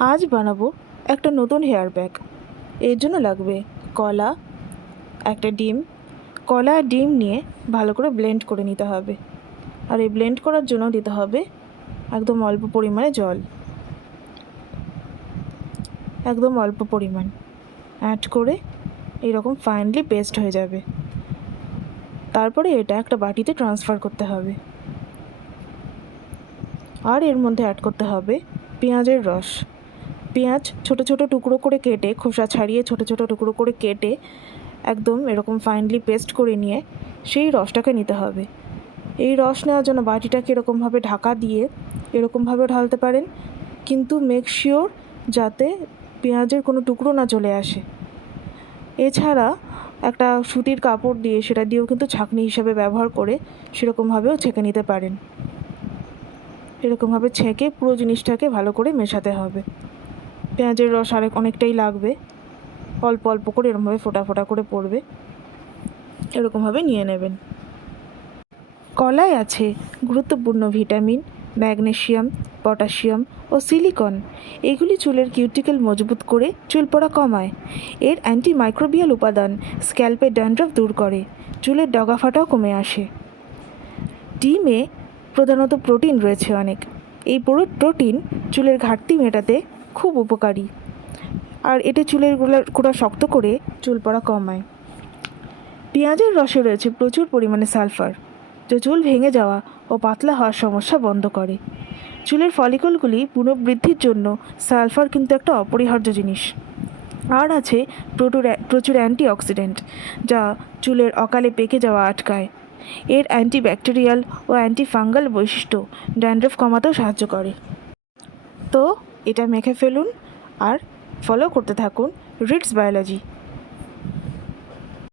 আজ বানাবো একটা নতুন হেয়ার প্যাক। এর জন্য লাগবে কলা, একটা ডিম। কলা আর ডিম নিয়ে ভালো করে ব্লেন্ড করে নিতে হবে। আর এই ব্লেন্ড করার জন্য দিতে হবে একদম অল্প পরিমাণে জল, একদম অল্প পরিমাণ অ্যাড করে এইরকম ফাইনলি পেস্ট হয়ে যাবে। তারপরে এটা একটা বাটিতে ট্রান্সফার করতে হবে। আর এর মধ্যে অ্যাড করতে হবে পেঁয়াজের রস। পেঁয়াজ ছোট ছোট টুকরো করে কেটে, খোসা ছাড়িয়ে ছোট ছোট টুকরো করে কেটে একদম এরকম ফাইনলি পেস্ট করে নিয়ে সেই রসটাকে নিতে হবে। এই রস নেওয়ার জন্য বাটিটাকে এরকমভাবে ঢাকা দিয়ে এরকমভাবে ঢালতে পারেন, কিন্তু মেক শিওর যাতে পেঁয়াজের কোনো টুকরো না চলে আসে। এছাড়া একটা সুতির কাপড় দিয়ে সেটা দিয়েও কিন্তু ছাঁকনি হিসাবে ব্যবহার করে সেরকমভাবেও ছেঁকে নিতে পারেন। এরকমভাবে ছেঁকে পুরো জিনিসটাকে ভালো করে মেশাতে হবে। পেঁয়াজের রস অনেকটাই লাগবে, অল্প অল্প করে এরকমভাবে ফোঁটা ফোঁটা করে পড়বে, এরকমভাবে নিয়ে নেবেন। কলায় আছে গুরুত্বপূর্ণ ভিটামিন, ম্যাগনেসিয়াম, পটাশিয়াম ও সিলিকন। এগুলি চুলের কিউটিকেল মজবুত করে চুল পড়া কমায়। এর অ্যান্টিমাইক্রোবিয়াল উপাদান স্ক্যাল্পের ড্যান্ড্রাফ দূর করে, চুলের ডগা ফাটাও কমে আসে। ডিমে প্রধানত প্রোটিন রয়েছে অনেক। এই প্রোটিন চুলের ঘাটতি মেটাতে খুব উপকারী, আর এতে চুলের গোড়া শক্ত করে চুল পড়া কমায়। পেঁয়াজের রসে রয়েছে প্রচুর পরিমাণে সালফার, যা চুল ভেঙে যাওয়া ও পাতলা হওয়ার সমস্যা বন্ধ করে। চুলের ফলিকলগুলি পুনর্বৃদ্ধির জন্য সালফার কিন্তু একটা অপরিহার্য জিনিস। আর আছে প্রচুর অ্যান্টিঅক্সিডেন্ট, যা চুলের অকালে পেকে যাওয়া আটকায়। এর অ্যান্টিব্যাকটেরিয়াল ও অ্যান্টিফাঙ্গাল বৈশিষ্ট্য ড্যান্ড্রফ কমাতেও সাহায্য করে। তো এটা মেখে ফেলুন আর ফলো করতে থাকুন রিটস বায়োলজি।